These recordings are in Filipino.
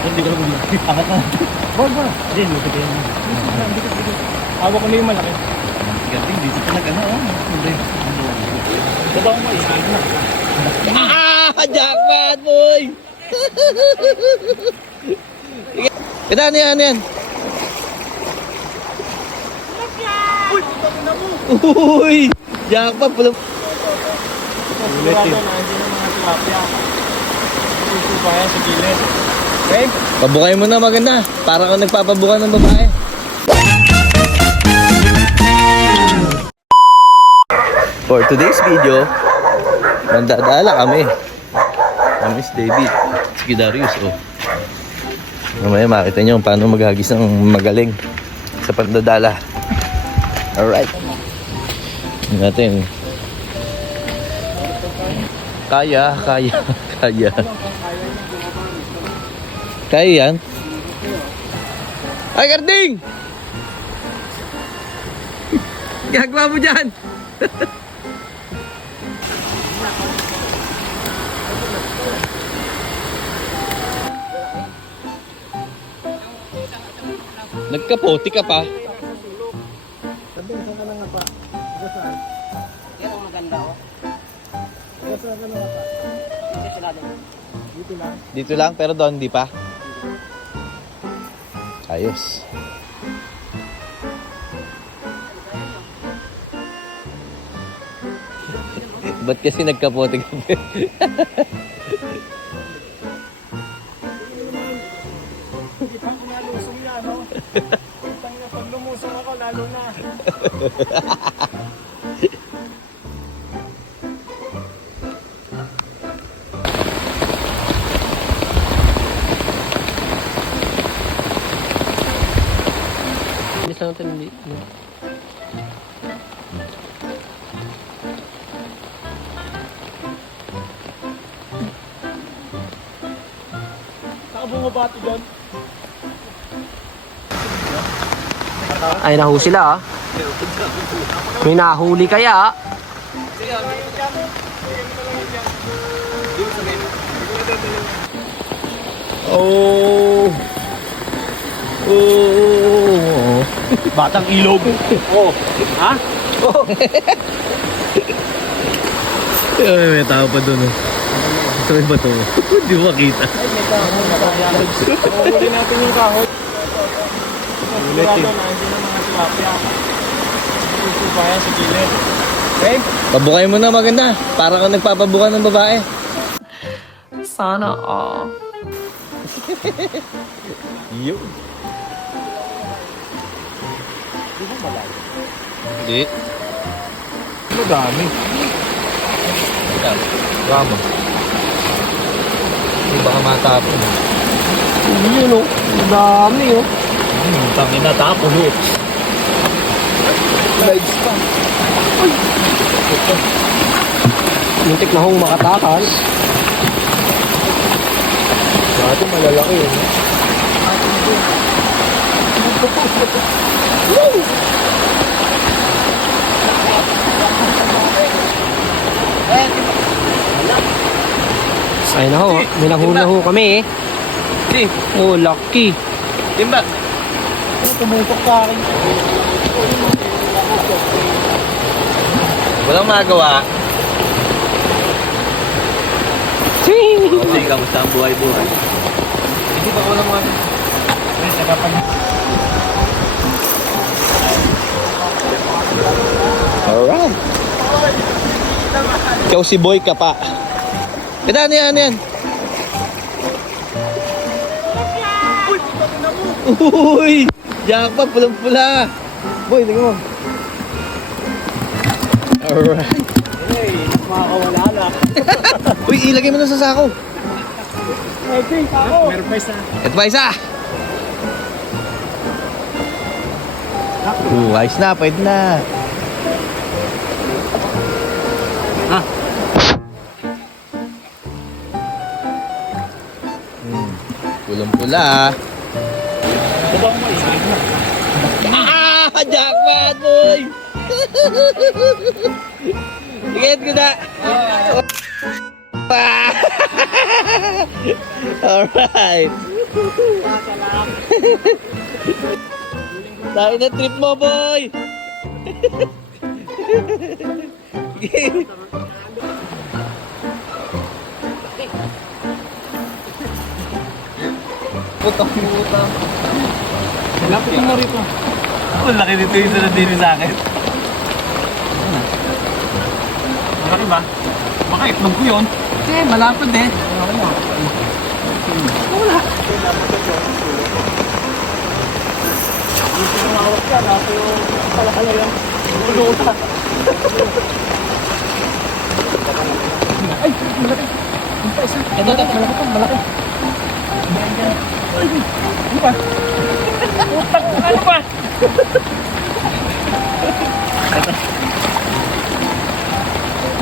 Hindi ko lang malaki. Angat na. Bawal ba? Hindi, hindi ko yan. Hawak ko na yung malaki. Galing, dito talaga na. Hindi. Totoo mo, isahid na. Jackpot, boy! Ito, ano yan, ano yan? Uy, putang na mo! Uy! Jackpot, pulang... Ulit yun. Nandiyan ang mga tilapia. Susubayan sa gilid. Okay? Pabukay mo na maganda. Para kang nagpapabuka ng babae. For today's video, mandadala kami. Miss David. Sige Darius, oh. Mamaya makita nyo paano maghagis ng magaling sa pandadala. Alright. Natin. Kaya. Kaya yan. Ay, Karding! Gagawa mo dyan! Nagkapote ka pa. Sabi, saan ka na nga pa? Saan? Yan ang maganda, oh. Saan ka na nga pa? Dito natin. Dito lang. Dito lang, pero doon di pa. Ayos. Ba't kasi nagkapote ka pa? Hindi pa ako nalusong yan, no? Pag lumusong ako, lalo na. Bisa natin hindi. Nakabungabati doon. Ay, nahu sila, ah. May nahuli kaya, ah. Oh. Oh. Batang ilog. Oh. Ha? Oh. May tao pa doon, oh. Ito may bato. Hindi mo makita. Ay, may kahoy na kaya. Huli natin yung kahoy. Ulit yun. Nandiyan ang mga tilapia. Susubayan sa gilid. Okay? Pabukay mo na maganda. Para kang nagpapabuka ng babae. Sana all. Yun. Hindi. Madami. Drama. Hindi baka matapon. Yun, oh. Dami, oh. Tangin na tapon, oh. Lights pa. Muntik na hong makatakan. Dati malalaki yun. Ay, na ho. May nahuli na ho kami, eh. Hindi. Oh, lucky. Timba. Ano, tumutok sa akin. Walang magawa. Kasi kamusta ang buhay-buhay. Hindi ba walang mga... Ay, saka pag... Alright. Ikaw si Boy ka pa. Ito, ano yan, ano yan? Uy! Jackpot, pulang-pula. Boy, tingnan mo. Alright. Hey, makakawala na. Uy, ilagay mo na sa sako. Okay, ako. Meron pa isa. Ito pa isa. Ayos na, pwede na. Ha? Pulang-pula. Totoo mo, isahid na. Jackpot, boy! Tingin ko na. Alright. Dahil na trip mo, boy! Putang-putang. Lapit mo rito. Ang laki nito yung sunod din sa akin. Malaki ba? Baka itlog ko yun. Eh, malapad eh. Ay, malaki. Yung pa isa. Malaki pa, malaki. Ay, ano ba? Utak, ano ba?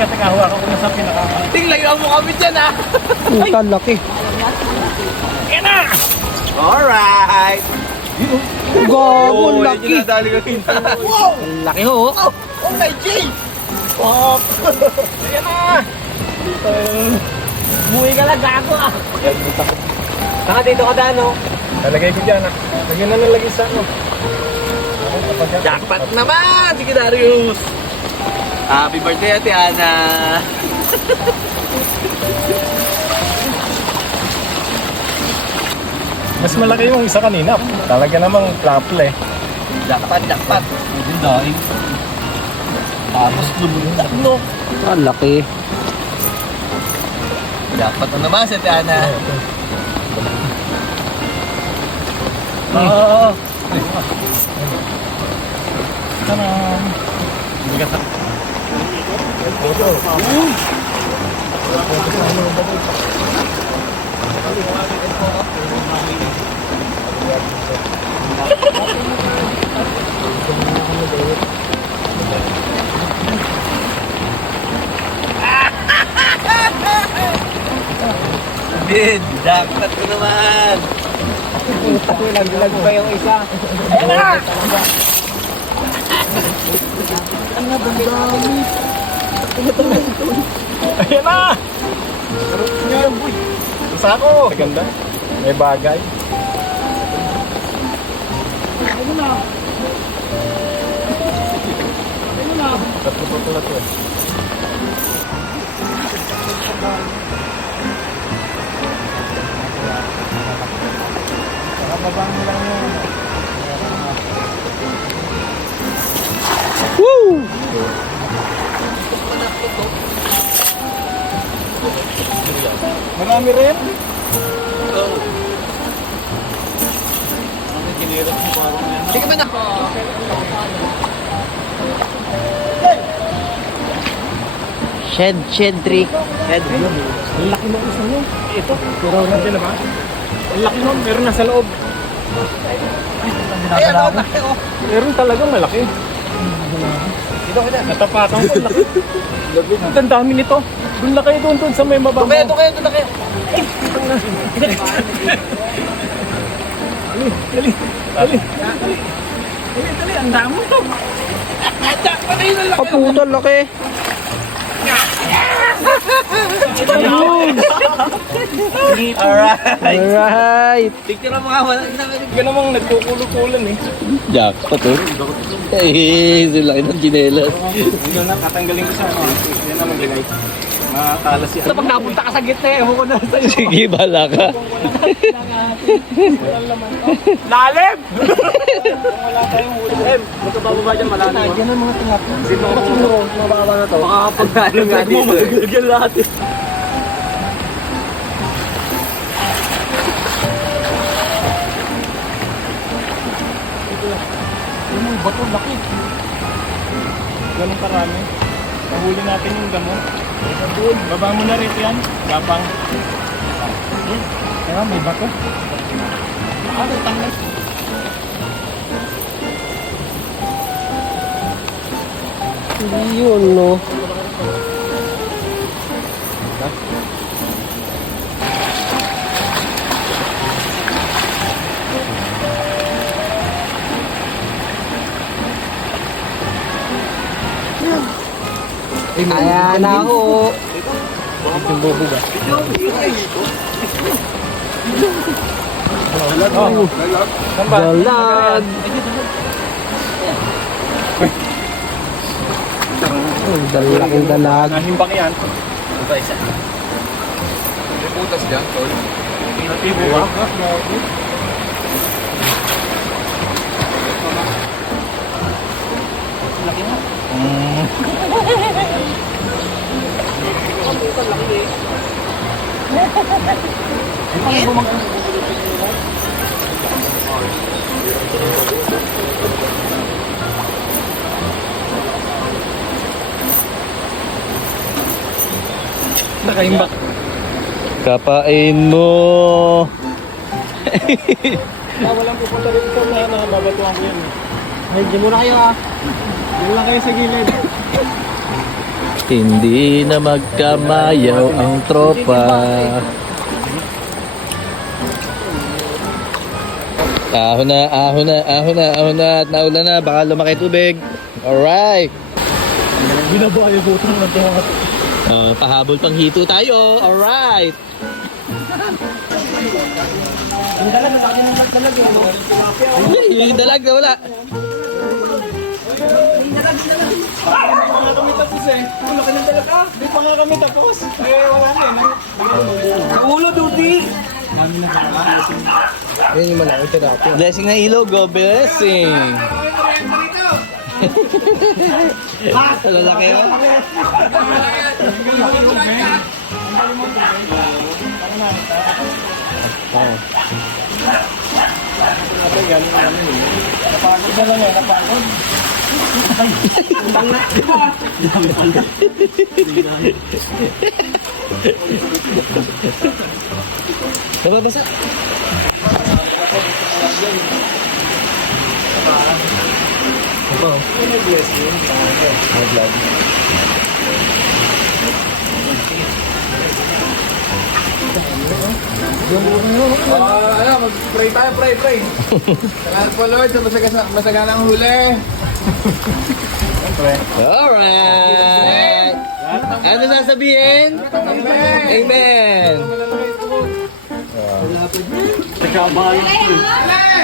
Teka, hawakan ko na sa pinaka. Tingnan mo kami dyan ah! Puta, laki. Yan na! Alright! Gago, laki. Nadali ko dito. Wow! Laki ho. Oh my G! Pop! Yan na! Buhay ka lang, gago ah. Saka dito ka dano. Nalagay ko dyan ah. Lagyan na nalagay sa ano. Jackpot naman! Sige, Darius! Happy birthday, Ate Ana! Mas malaki yung isa kanina. Talaga namang plaple eh. Jackpot, jackpot! Medyo daing. Tapos lumundag, no? Ah, laki. Jackpot na naman si Ate Ana. Oo. Tanang. Bigat ah. Din, jackpot ko naman! Lag pa yung isa. Ayan na! Yan, boy. Isa ko. Ganda. May bagay. Ano na? Ano na? Tatlo pa pala to eh. Nakababang mo lang yun. Woo! Marami rin. Sige ba na? Shed tree. Ang laki ng isa nyo. Ito. Pero nandiyan na ba? Ang laki nun. Meron nasa loob. Ayan, oh, laki oh. Meron talagang malaki. Dito kita. Natapakan ko. Laki. Ang dami nito. Doon na kayo doon sa may mababaw. Ito kayo, ito kayo. Dali. Dali. Dali. Dali. Ang dami to. Ah, puta, laki. Alright. Alright. Picture mo nga. Ka namang nagkukulo-kulan eh. Jackpot oh. Eh, sila laki ng ginelas. Ito na, tatanggalin ko sa ano. Yan na maglagay. Matalas yan. Pag napunta ka sa gitna, ewan ko na sa'yo. Sige, bala ka. Lalim! Wala tayong huli. Magkabababa dyan, malalim. Diyan ang mga tinapin. Sino ako siguro? Mababa na to. Makakapagkano nga dito. Magagyan lahat eh. Yung bato, laki. Ganun karami. Nahuli natin yung damo. Baba mo na rin yan. Gapang. Kaya may bato. Yun, no. Ayan na ako. Yung bubog ah. Dalag. Dalaking dalag. Nahimbang yan. Ito pa isa. May putas dyan, tol. Natibo ba? Laki nga. Nakaimbak. Kapain mo. Walang pupunta rin ito na babatuan ko yun. Medyo muna kayo ha. Doon lang kayo sa gilid. Hindi na magkamayaw ang tropa. Ahon na, ahon na, ahon na, ahon na. At naulan na, baka lumaki tubig. Alright. Binabuhay yung butong ng tungat. Pahabol pang hito tayo. Alright. Yung dalag na wala. Wala kami tapos eh. Wala ka ng talaga. Di pa nga kami tapos. Eh, wala na eh. Ulo, duty! Yan yung malaki ito dati. Blessing na ilog, go blessing. Lalaki mo. Napagod na lang eh. Napagod. Nababasa. Mag-pray tayo, pray. Salamat po Lord sa masaganang huli. Alright. Ano sasabihin? Amen. Nagkabayan ko eh.